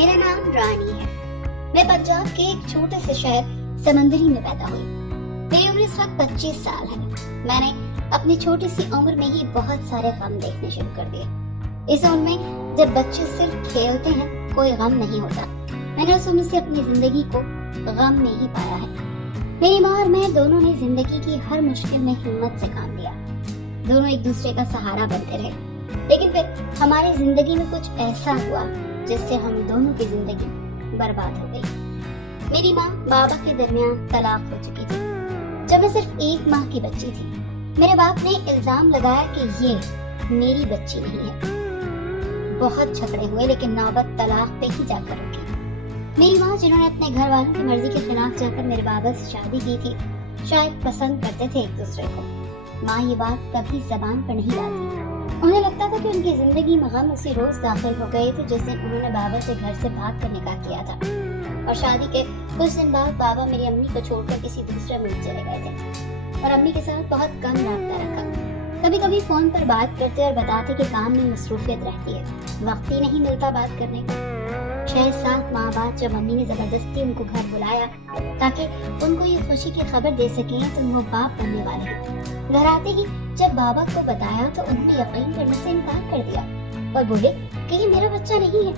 میرا نام رانی ہے۔ میں پنجاب کے ایک چھوٹے سے شہر سمندری میں پیدا ہوئی۔ میری عمر اس وقت 25 سال ہے۔ میں نے اپنی چھوٹی سی عمر میں ہی بہت سارے غم دیکھنے شروع کر دیے۔ اس عمر میں جب بچے صرف کھیلتے ہیں کوئی غم نہیں ہوتا، میں نے اس عمر سے اپنی زندگی کو غم میں ہی پایا ہے۔ میری ماں اور میں دونوں نے زندگی کی ہر مشکل میں ہمت سے کام لیا، دونوں ایک دوسرے کا سہارا بنتے رہے۔ لیکن پھر ہماری زندگی میں کچھ ایسا ہوا جس سے ہم دونوں کی زندگی برباد ہو گئی۔ میری ماں بابا کے درمیان طلاق ہو چکی تھی جب میں صرف 1 ماہ کی بچی تھی۔ میرے باپ نے الزام لگایا کہ یہ میری بچی نہیں ہے۔ بہت جھگڑے ہوئے لیکن نوبت طلاق پہ ہی جا کر رکی۔ میری ماں جنہوں نے اپنے گھر والوں کی مرضی کے خلاف جا کر میرے بابا سے شادی کی تھی، شاید پسند کرتے تھے ایک دوسرے کو۔ ماں یہ بات کبھی زبان پر نہیں لاتی۔ انہیں لگتا تھا کہ ان کی زندگی میں غم اسی روز داخل ہو گئے تھے جس دن انہوں نے بابا سے گھر سے بھاگ کر نکاح کیا تھا، اور شادی کے کچھ دن بعد بابا میری امی کو چھوڑ کر کسی دوسرے ملک چلے گئے تھے اور امی کے ساتھ بہت کم رابطہ رکھا۔ کبھی کبھی فون پر بات کرتے اور بتاتے کہ کام میں مصروفیت رہتی ہے، وقت ہی نہیں ملتا بات کرنے کا۔ 6-7 ماہ بعد جب امی نے زبردستی ان کو گھر بلایا تاکہ ان کو یہ خوشی کی خبر دے سکیں تو وہ باپ بننے والے ہیں، گھر آتے ہی جب بابا کو بتایا تو انہوں نے یقین کرنے سے انکار کر دیا اور بولے کہ یہ میرا بچہ نہیں ہے،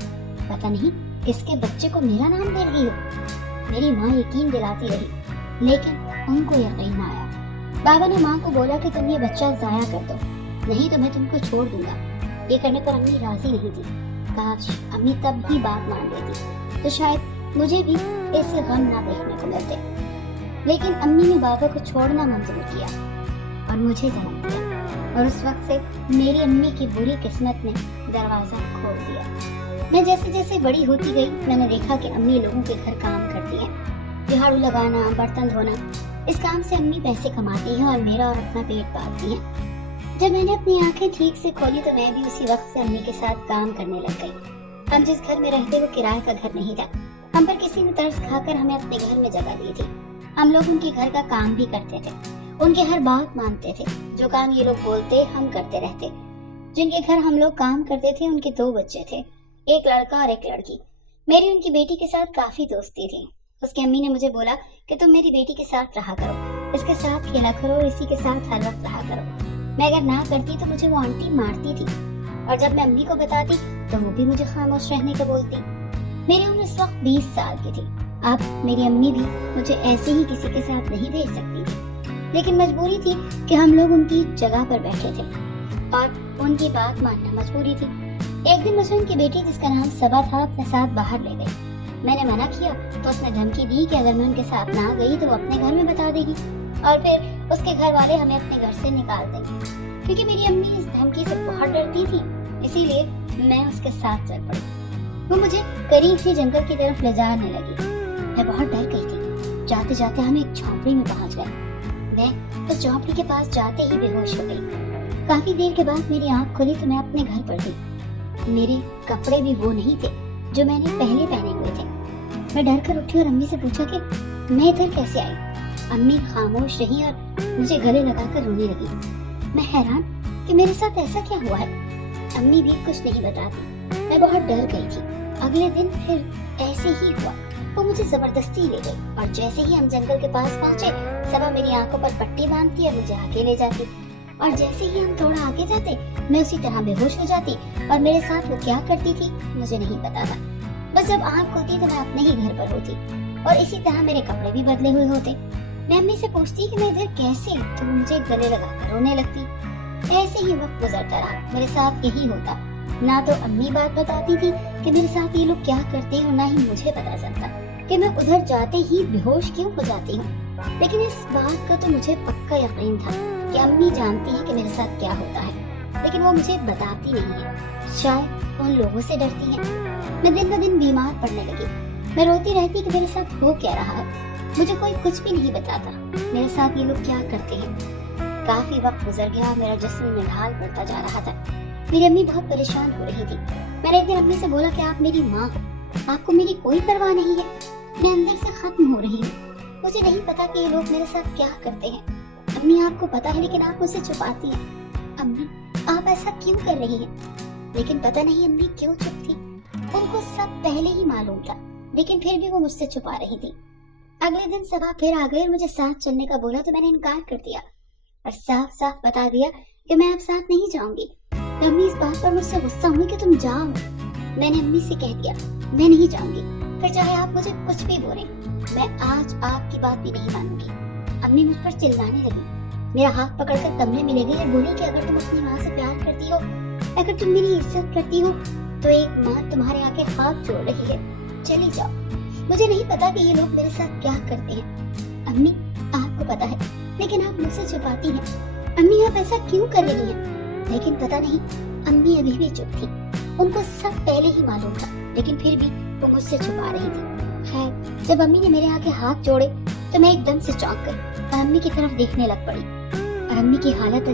پتہ نہیں کس کے بچے کو میرا نام دے رہی ہو۔ میری ماں یقین دلاتی رہی لیکن ان کو یقین نہ آیا۔ بابا نے ماں کو بولا کہ تم یہ بچہ ضائع کر دو، نہیں تو میں تم کو چھوڑ دوں گا۔ یہ کرنے پر امی راضی نہیں تھی۔ کاش امی تب بھی بات مان لیتی تو شاید مجھے بھی ایسے غم نہ دیکھنے کو ملتے، لیکن امی نے بابا کو چھوڑنا منظور کیا اور مجھے جنم دیا، اور اس وقت سے میری امی کی بری قسمت نے دروازہ کھول دیا۔ میں جیسے جیسے بڑی ہوتی گئی میں نے دیکھا کہ امی لوگوں کے گھر کام کرتی ہیں، جھاڑو لگانا، برتن دھونا۔ اس کام سے امی پیسے کماتی ہیں اور میرا اور اپنا پیٹ پالتی ہیں۔ جب میں نے اپنی آنکھیں ٹھیک سے کھولی تو میں بھی اسی وقت سے امی کے ساتھ کام کرنے لگ گئی۔ ہم جس گھر میں رہتے وہ کرائے کا گھر نہیں تھا، ہم پر کسی نے ترس کھا کر ہمیں اپنے گھر میں جگہ دی تھی۔ ہم لوگ ان کے گھر کا کام بھی کرتے تھے، ان کے ہر بات مانتے تھے، جو کام یہ لوگ بولتے ہم کرتے رہتے۔ جن کے گھر ہم لوگ کام کرتے تھے ان کے 2 بچے تھے، ایک لڑکا اور ایک لڑکی۔ میری ان کی بیٹی کے ساتھ کافی دوستی تھی۔ اس کی امی نے مجھے بولا کہ تم میری بیٹی کے ساتھ رہا کرو، اس کے ساتھ کھیلا کرو اور اسی کے ساتھ ہر وقت رہا کرو۔ میں اگر نہ کرتی تو مجھے وہ آنٹی مارتی تھی، اور جب میں امی کو بتاتی تو وہ بھی مجھے خاموش رہنے کو بولتی۔ میری عمر اس وقت 20 سال کی تھی۔ اب میری امی بھی مجھے ایسے ہی کسی کے ساتھ نہیں بھیج سکتی تھی، لیکن مجبوری تھی کہ ہم لوگ ان کی جگہ پر بیٹھے تھے اور ان کی بات ماننا مجبوری تھی۔ ایک دن مجھے ان کی بیٹی جس کا نام صبا تھا اپنے ساتھ باہر لے گئی۔ میں نے منع کیا تو اس نے دھمکی دی کہ اگر میں ان کے ساتھ نہ گئی تو وہ اپنے گھر میں بتا دے گی اور پھر اس کے گھر والے ہمیں اپنے گھر سے نکال دیں گے۔ کیونکہ میری امی اس دھمکی سے بہت ڈرتی تھی اسی لیے میں اس کے ساتھ چل پڑی۔ وہ مجھے قریب ہی جنگل کی طرف لے جانے لگی۔ میں بہت ڈر گئی تھی۔ جاتے جاتے ہم ایک جھونپڑی میں پہنچ گئے۔ میں اس جھونپڑی کے پاس جاتے ہی بے ہوش ہو گئی۔ کافی دیر کے بعد میری آنکھ کھلی تو میں اپنے گھر پر تھی۔ میرے کپڑے بھی وہ نہیں تھے جو میں نے پہلے پہنے ہوئے تھے۔ میں ڈر کر اٹھی اور امی سے پوچھا کہ میں ادھر کیسے آئی۔ امی خاموش رہی اور مجھے گلے لگا کر رونے لگی۔ میں حیران کہ میرے ساتھ ایسا کیا ہوا ہے۔ امی بھی کچھ نہیں بتاتی۔ میں بہت ڈر گئی تھی۔ اگلے دن پھر ایسے ہی ہوا۔ وہ مجھے زبردستی لے گئی اور جیسے ہی ہم جنگل کے پاس پہنچے صبا میری آنکھوں پر پٹی باندھتی اور مجھے آگے لے جاتی، اور جیسے ہی ہم تھوڑا آگے جاتے میں اسی طرح بے ہوش ہو جاتی اور میرے ساتھ وہ کیا کرتی تھی مجھے نہیں پتا تھا۔ بس جب آنکھ کھلتی تو میں اپنے ہی گھر پر ہوتی اور اسی طرح میرے کپڑے بھی بدلے ہوئے ہوتے۔ میں امی سے پوچھتی کہ میں ادھر کیسے، تو وہ مجھے گلے لگا کر رونے لگتی۔ ایسے ہی وقت گزرتا رہا، میرے ساتھ یہی ہوتا۔ نہ تو امی بات بتاتی تھی کہ میرے ساتھ یہ لوگ کیا کرتے ہیں اور نہ ہی مجھے پتا چلتا کہ میں ادھر جاتے ہی بے ہوش کیوں ہو جاتی ہوں۔ لیکن اس بات کا تو مجھے پکا یقین تھا کہ امی جانتی ہے کہ میرے ساتھ کیا ہوتا ہے، لیکن وہ مجھے بتاتی نہیں ہے، شاید ان لوگوں سے ڈرتی ہے۔ میں دن بہ دن بیمار پڑنے لگی۔ میں روتی رہتی کہ میرے ساتھ ہو کیا رہا ہے، مجھے کوئی کچھ بھی نہیں بتاتا میرے ساتھ یہ لوگ کیا کرتے ہیں۔ کافی وقت گزر گیا، میرا جسم نڈھال پڑتا جا رہا تھا۔ میری امی بہت پریشان ہو رہی تھی۔ میں نے ایک دن امی سے بولا کہ آپ میری ماں ہو، آپ کو میری کوئی پرواہ نہیں ہے، میں اندر سے ختم ہو رہی ہوں، مجھے نہیں پتا کہ یہ لوگ میرے ساتھ کیا کرتے ہیں۔ امی آپ کو پتا ہے لیکن آپ مجھ سے چھپاتی ہیں۔ امی آپ ایسا کیوں کر رہی ہیں؟ لیکن پتہ نہیں امی کیوں چپ تھی۔ ان کو सब पहले ही मालूम था, लेकिन फिर भी वो मुझसे छुपा रही थी। अगले दिन सबा फिर आ गई और मुझे साथ चलने का बोला तो मैंने इनकार कर दिया और साफ साफ बता दिया कि मैं अब साथ नहीं जाऊंगी। अम्मी इस बात पर मुझसे गुस्सा हुई कि तुम जाओ। मैंने अम्मी से कह दिया मैं नहीं जाऊंगी, फिर चाहे आप मुझे कुछ भी बोलें, मैं आज आपकी बात भी नहीं मानूंगी। अम्मी मुझ पर चिल्लाने लगी, मेरा हाथ पकड़कर कमरे में ले गई और बोली कि अगर तुम अपनी माँ से प्यार करती हो, अगर तुम मेरी इज्जत करती हो, तो एक माँ तुम्हारे आगे हाथ जोड़ रही है, चली जाओ। मुझे नहीं पता कि ये लोग मेरे साथ क्या करते हैं। अम्मी आपको पता है, लेकिन आप मुझसे छुपाती हैं। अम्मी आप ऐसा क्यों कर रही हैं? लेकिन पता नहीं, अम्मी अभी भी चुप थी। उनको सब पहले ही मालूम था, लेकिन फिर भी वो मुझसे छुपा रही थी। खैर, जब अम्मी ने मेरे आगे हाथ जोड़े तो मैं एकदम से चौंक गई और अम्मी की तरफ देखने लग पड़ी और अम्मी की हालत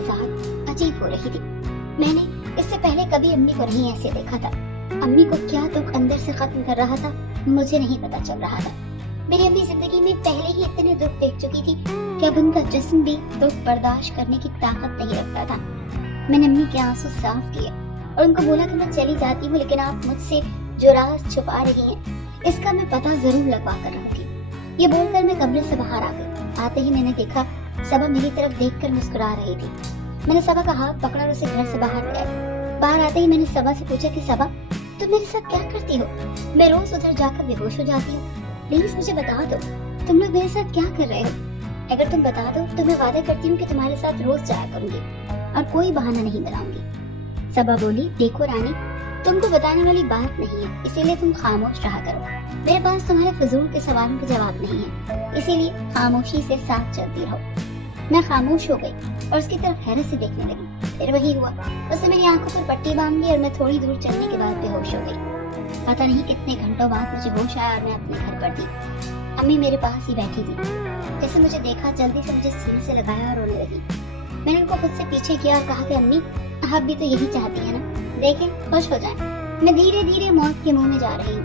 अजीब हो रही थी। मैंने इससे पहले कभी अम्मी को नहीं ऐसे देखा था। अम्मी को क्या दुख अंदर से खत्म कर रहा था मुझे नहीं पता चल रहा था। मेरी अम्मी जिंदगी में पहले ही इतने दुख देख चुकी थी कि अब उनका जिस्म भी दुख बर्दाश्त करने की ताकत नहीं रखता था। मैंने अम्मी के आंसू साफ किए और उनको बोला कि मैं चली जाती हूँ, लेकिन आप मुझसे जो राज छुपा रही हैं इसका मैं पता जरूर लगवा कर रहूंगी। ये बोलकर मैं कमरे से बाहर आ गई। आते ही मैंने देखा सबा मेरी तरफ देखकर मुस्कुरा रही थी। मैंने सबा का हाथ पकड़ा और उसे घर से बाहर ले आई। बाहर आते ही मैंने सबा से पूछा कि सबा तुम मेरे साथ क्या करती हो? मैं रोज उधर जाकर बेहोश हो जाती हूँ, प्लीज मुझे बता दो तुम लोग मेरे साथ क्या कर रहे हो। अगर तुम बता दो तो मैं वादा करती हूँ कि तुम्हारे साथ रोज जाया करूंगी और कोई बहाना नहीं बनाऊंगी। सबा बोली देखो रानी, तुमको बताने वाली बात नहीं है, इसीलिए तुम खामोश रहा करो। मेरे पास तुम्हारे फजूल के सवालों के जवाब नहीं है, इसीलिए खामोशी से साथ चलती रहो। मैं खामोश हो गई और उसकी तरफ हैरत से देखने लगी। फिर वही हुआ, उसने मेरी आंखों पर पट्टी बांध दी और मैं थोड़ी दूर चलने के बाद बेहोश हो गई। पता नहीं कितने घंटों बाद मुझे होश आया और मैं अपने घर पर थी। अम्मी मेरे पास ही बैठी थी। जैसे मुझे देखा जल्दी से मुझे सीने से लगाया और रोने लगी। मैंने उनको खुद से पीछे किया और कहा कि अम्मी आप भी तो यही चाहती है ना, देखें खुश हो जाएं। मैं धीरे धीरे मौत के मुंह में जा रही हूँ,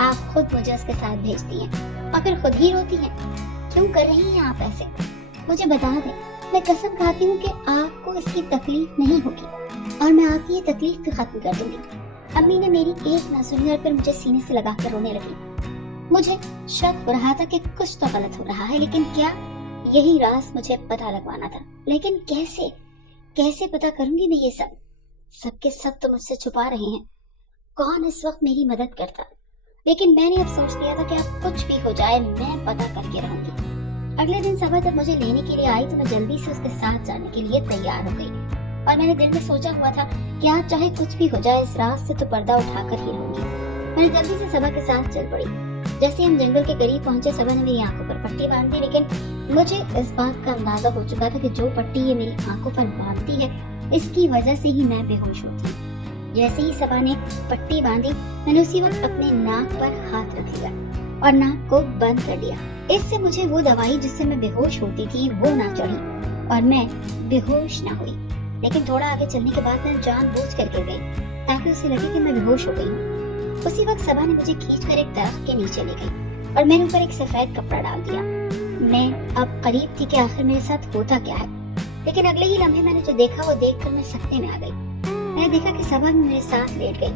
आप खुद मुझे उसके साथ भेजती हैं और फिर खुद ही रोती हैं। क्यों कर रही हैं आप ऐसे? मुझे बता दें, मैं कसम खाती हूँ कि आपको इसकी तकलीफ नहीं होगी और मैं आपकी ये तकलीफ भी खत्म कर दूंगी। अम्मी ने मेरी एक ना सुनी और फिर मुझे सीने से लगाकर रोने लगी। मुझे शक हो रहा था कि कुछ तो गलत हो रहा है, लेकिन क्या? यही राज मुझे पता लगवाना था, लेकिन कैसे पता करूंगी मैं ये सब? सबके सब तो मुझसे छुपा रहे हैं, कौन इस वक्त मेरी मदद करता? लेकिन मैंने अब सोच लिया था कि अब कुछ भी हो जाए मैं पता करके रहूंगी। अगले दिन सबा जब मुझे लेने के लिए आई तो मैं जल्दी से उसके साथ जाने के लिए तैयार हो गई और मैंने दिल में सोचा हुआ था कि आज चाहे कुछ भी हो जाए इस रात से तो पर्दा उठाकर ही रहूंगी। मैंने जल्दी से सबा के साथ चल पड़ी। जैसे हम जंगल के करीब पहुंचे सबा ने मेरी आंखों पर पट्टी बांध दी, लेकिन मुझे इस बात का अंदाजा हो चुका था कि जो पट्टी ये मेरी आंखों पर बांधती है इसकी वजह से ही मैं बेहोश होती हूँ। जैसे ही सबा ने पट्टी बांधी मैंने उसी वक्त अपने नाक पर हाथ रख लिया और नाक को बंद कर दिया। इससे मुझे वो दवाई जिससे मैं बेहोश होती थी वो ना चढ़ी और मैं बेहोश ना हुई। लेकिन थोड़ा आगे चलने के बाद मैं जानबूझ कर गिर गई ताकि उसे लगे कि मैं बेहोश हो गई हूँ। उसी वक्त सबा ने मुझे खींचकर एक दरख्त के नीचे ले गई और मैंने ऊपर एक सफेद कपड़ा डाल दिया। मैं अब करीब थी कि आखिर मेरे साथ होता क्या है, लेकिन अगले ही लम्हे मैंने जो देखा वो देखकर मैं सत्ते में आ गई। मैंने देखा कि सबा मेरे साथ लेट गई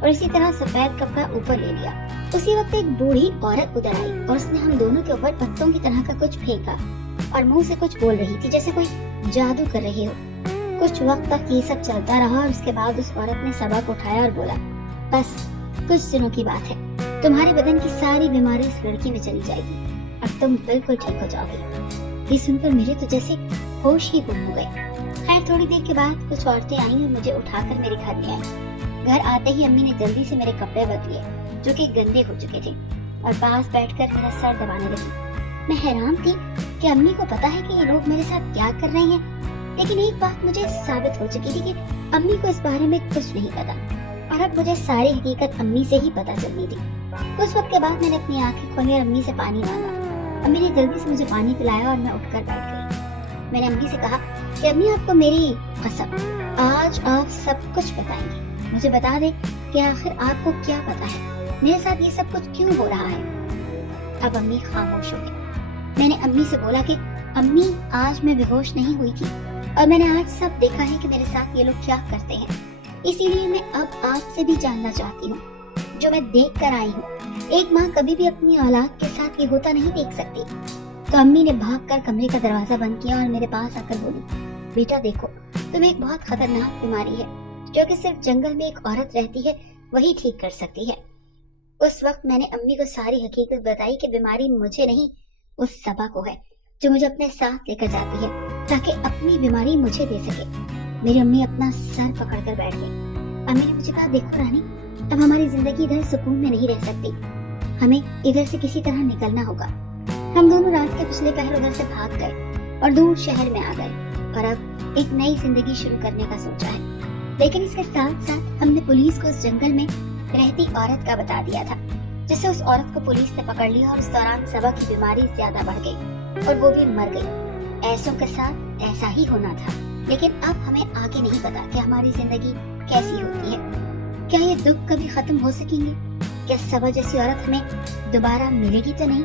और इसी तरह सफेद कपड़ा ऊपर ले लिया। उसी वक्त एक बूढ़ी औरत उधर आई और उसने हम दोनों के ऊपर पत्तों की तरह का कुछ फेंका और मुंह से कुछ बोल रही थी जैसे कोई जादू कर रही हो। कुछ वक्त तक ये सब चलता रहा और उसके बाद उस औरत ने सबा को उठाया और बोला, बस कुछ दिनों की बात है, तुम्हारे बदन की सारी बीमारी इस लड़की में चली जाएगी और तुम बिल्कुल ठीक हो जाओगे। ये सुनकर मेरे तो जैसे होश ही गुम हो गए। खैर थोड़ी देर के बाद कुछ औरतें आईं और मुझे उठाकर मेरे घर ले आई। घर आते ही अम्मी ने जल्दी से मेरे कपड़े बदले जो कि गंदे हो चुके थे और पास बैठकर मेरा सर दबाने लगी। मैं हैरान थी कि अम्मी को पता है कि ये लोग मेरे साथ क्या कर रहे हैं, लेकिन एक बात मुझे साबित हो चुकी थी कि अम्मी को इस बारे में कुछ नहीं पता और अब मुझे सारी हकीकत अम्मी से ही पता चलनी थी। कुछ वक्त के बाद मैंने अपनी आंखें खोली और अम्मी से पानी मांगा। अम्मी ने जल्दी से मुझे पानी पिलाया और मैं उठकर बैठ गई। मैंने अम्मी से कहा कि अम्मी आपको मेरी कसम, आज आप सब कुछ बताएंगे। मुझे बता दे कि आखिर आपको क्या पता है, मेरे साथ ये सब कुछ क्यों हो रहा है। अब अम्मी खामोश हो गई। मैंने अम्मी से बोला कि अम्मी आज मैं बेहोश नहीं हुई थी और मैंने आज सब देखा है कि मेरे साथ ये लोग क्या करते हैं, इसीलिए मैं अब आपसे भी जानना चाहती हूँ। जो मैं देख कर आई हूँ। एक माँ कभी भी अपनी औलाद के साथ ये होता नहीं देख सकती। तो अम्मी ने भागकर कमरे का दरवाजा बंद किया और मेरे पास आकर बोली, बेटा देखो, तुम्हें एक बहुत खतरनाक बीमारी है जो कि सिर्फ जंगल में एक औरत रहती है वही ठीक कर सकती है। उस वक्त मैंने अम्मी को सारी हकीकत बताई कि बीमारी मुझे नहीं, उस सबा को है जो मुझे अपने साथ लेकर जाती है ताकि अपनी बीमारी मुझे दे सके। मेरी अम्मी अपना सर पकड़कर बैठ गई। अम्मी ने मुझे कहा, देखो रानी, अब हमारी जिंदगी इधर सुकून में नहीं रह सकती, हमें इधर से किसी तरह निकलना होगा। हम दोनों रात के पिछले पहर उधर से भाग गए और दूर शहर में आ गए और अब एक नई जिंदगी शुरू करने का सोचा है। लेकिन इसके साथ साथ हमने पुलिस को उस जंगल में रहती औरत का बता दिया था, जिससे उस औरत को पुलिस ने पकड़ लिया और उस दौरान सबा की बीमारी ज्यादा बढ़ गई और वो भी मर गई। ऐसों के साथ ऐसा ही होना था, लेकिन अब हमें आगे नहीं पता कि हमारी जिंदगी कैसी होती है। क्या ये दुख कभी खत्म हो सकेंगे? क्या सबा जैसी औरत हमें दोबारा मिलेगी तो नहीं?